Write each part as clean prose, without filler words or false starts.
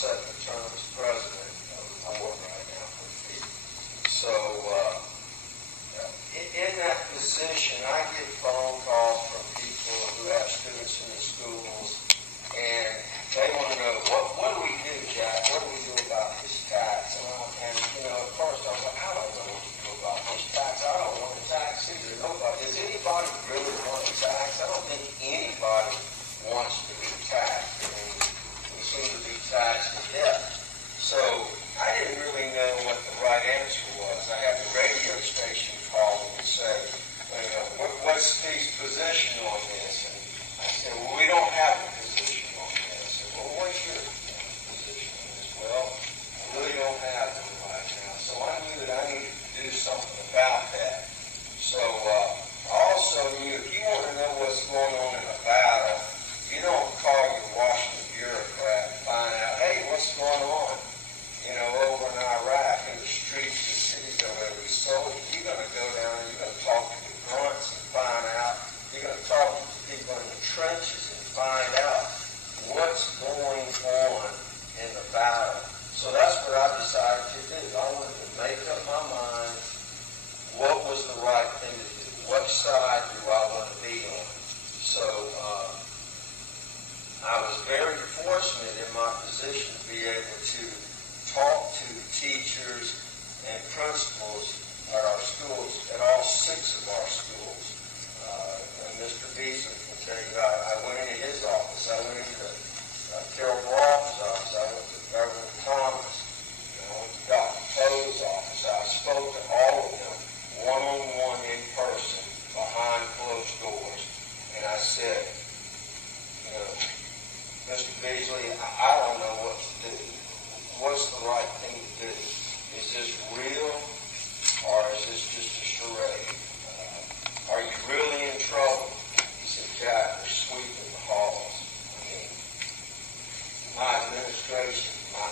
second term as president of the board right now for FEE. So in that position, I get phone calls from people who have students in the schools, and they want to know, what do we do, Jack? What do we do about this tax? And at first I was like, I don't know what to do about this tax. I don't want a tax either. Nobody. Does anybody really want a tax? I don't think anybody wants to be taxed. I mean, we seem to be taxed to death. So I didn't really know what the right answer was. I had the radio station call me and say, what's Steve's position on this? And I said, well, we don't have a position on this. I said, well, what's your position on this? Well, I really don't have one right now. So I knew that I needed to do something about that. So I also knew if you want to know what's going on in a battle, you don't call your Washington bureaucrat and find out, hey, what's going on, over in Iraq, in the streets, the cities, or whatever. So you're going to go down and you're going to talk to the grunts and find out. You're going to talk to the people in the trenches and find out what's going on in the battle. So that's what I decided to do. I wanted to make up my mind what was the right thing to do. What side do I want to be on? So I was very fortunate in my position to be able to talk to teachers and principals at our schools, at all 6 of our schools. And Mr. Beasley can tell you, I went into his office. I went into Carol Brought's office. I went to Reverend Thomas. I went to Dr. Poe's office. I spoke to all of them one-on-one in person behind closed doors. And I said, Mr. Beasley, I don't know what to do. What's the right thing to do? Is this real, or is this just a charade? Are you really in trouble? He said, Jack, they're sweeping the halls. I mean, my administration, my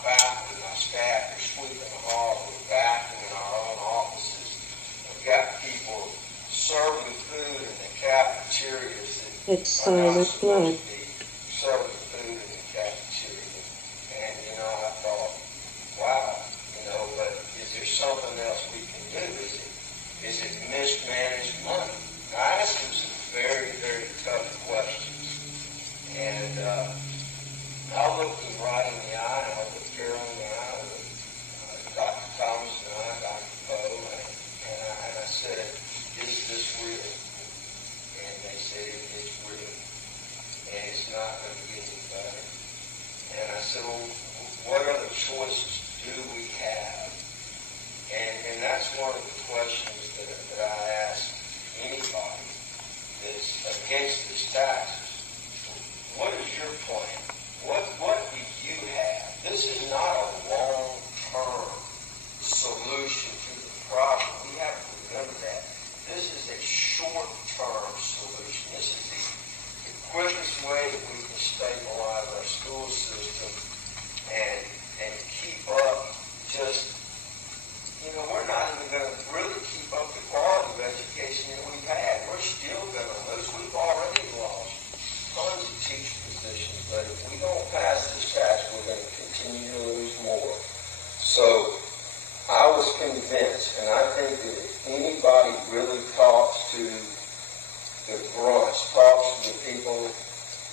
faculty, my staff are sweeping the halls. We're vacuuming our own offices. We've got people serving food in the cafeterias that it's silent blood. Serving food in the cafeteria. And, I thought, wow, but is there something else we can do? Is it mismanaged money? I asked him some very, very tough questions. And I looked him right in the eye, and I looked Carol in the eye, I looked Dr. Thomas in the eye, Dr. Poe, and I said, is this real? And they said, it's real. And it's not going to get any better. And I said, well, what other choices do we have? And that's one of the questions that I ask anybody that's against this taxes. What is your plan? What do you have? This is not a long-term solution to the problem. We have to remember that. This is a short-term solution. This is the quickest way that we can stabilize our school system and keep up just, we're not even going to really keep up the quality of education that we've had. We're still going to lose. We've already lost tons of teacher positions, but if we don't pass this tax, we're going to continue to lose more. So I was convinced, and I think that if anybody really talks to the grunts, talks to the people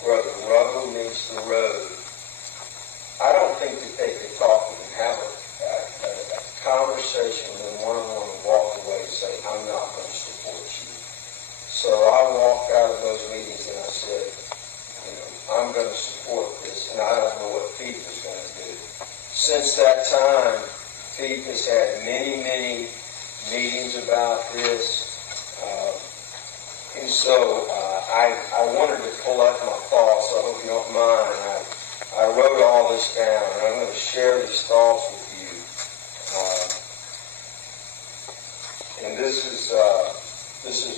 where the rubber meets the road, I don't think that they could talk and have a conversation with them one-on-one and walk away and say, I'm not going to support you. So I walked out of those meetings and I said, I'm going to support this, and I don't know what FEEP is going to do. Since that time, FEEP has had many, many meetings about this. And so I wanted to collect my thoughts, so I hope you don't mind. I wrote all this down, and I'm going to share these thoughts with you. And this is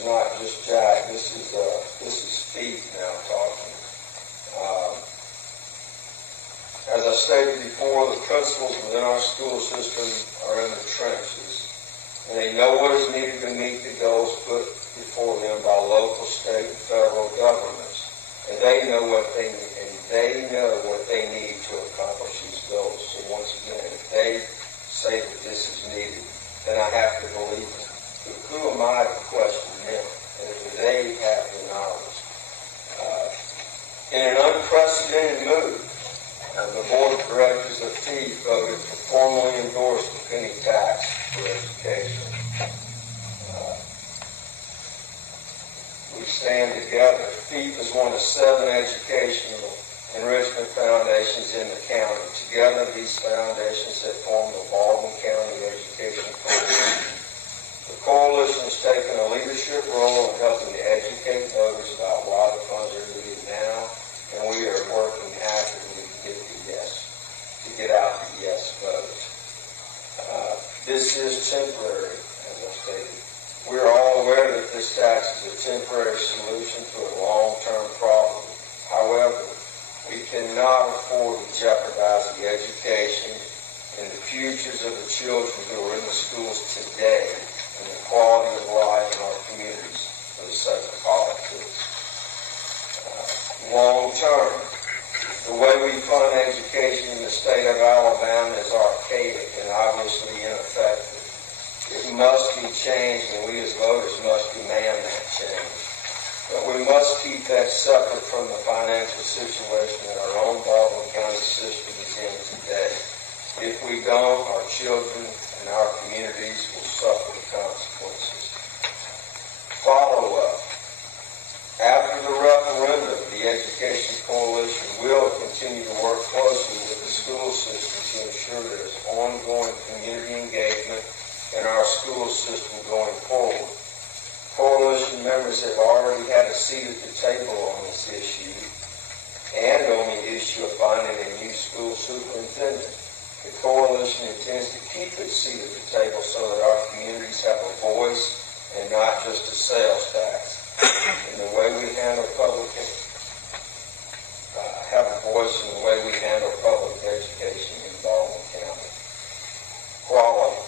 not just Jack. This is FEEP now talking. As I stated before, the principals within our school system are in the trenches, and they know what is needed to meet the goals put before them by local, state, and federal governments. And they know what they need, to accomplish. the Board of Directors of FEE voted to formally endorse the penny tax for education. We stand together. FEE is one of 7 educational enrichment foundations in the county. Together, these foundations have formed the Baldwin County Education Coalition. The coalition has taken a leadership role in helping to educate voters about why the funds are needed now, and we are working actively to get out the yes vote. This is temporary, as I stated. We are all aware that this tax is a temporary solution to a long-term problem. However, we cannot afford to jeopardize the education and the futures of the children who are in the schools today and the quality of life in our communities for the sake of politics. Long term, the way we fund education in the state of Alabama is archaic and obviously ineffective. It must be changed, and we as voters must demand that change. But we must keep that separate from the financial situation that our own Baldwin County system is in today. If we don't, our children and our communities will suffer the consequences. Follow-up. After the referendum, the Education Coalition will continue to work closely with the school system to ensure there is ongoing community engagement in our school system going forward. Coalition members have already had a seat at the table on this issue and on the issue of finding a new school superintendent. The coalition intends to keep its seat at the table so that our communities have a voice and not just a sales tax. In the way we handle have a voice in the way we handle public education in Baldwin County. Quality.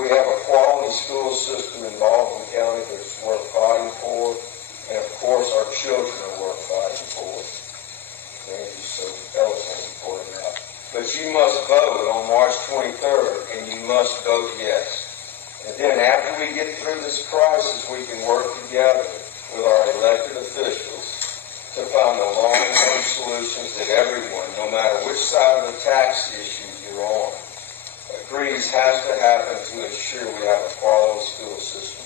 We have a quality school system in Baldwin County that's worth fighting for, and of course our children are worth fighting for. Thank you so eloquently pointed out. But you must vote on March 23rd, and you must vote yes. And then after we get through this crisis, we can work together with our elected officials to find the long-term solutions that everyone, no matter which side of the tax issue you're on, agrees has to happen to ensure we have a quality school system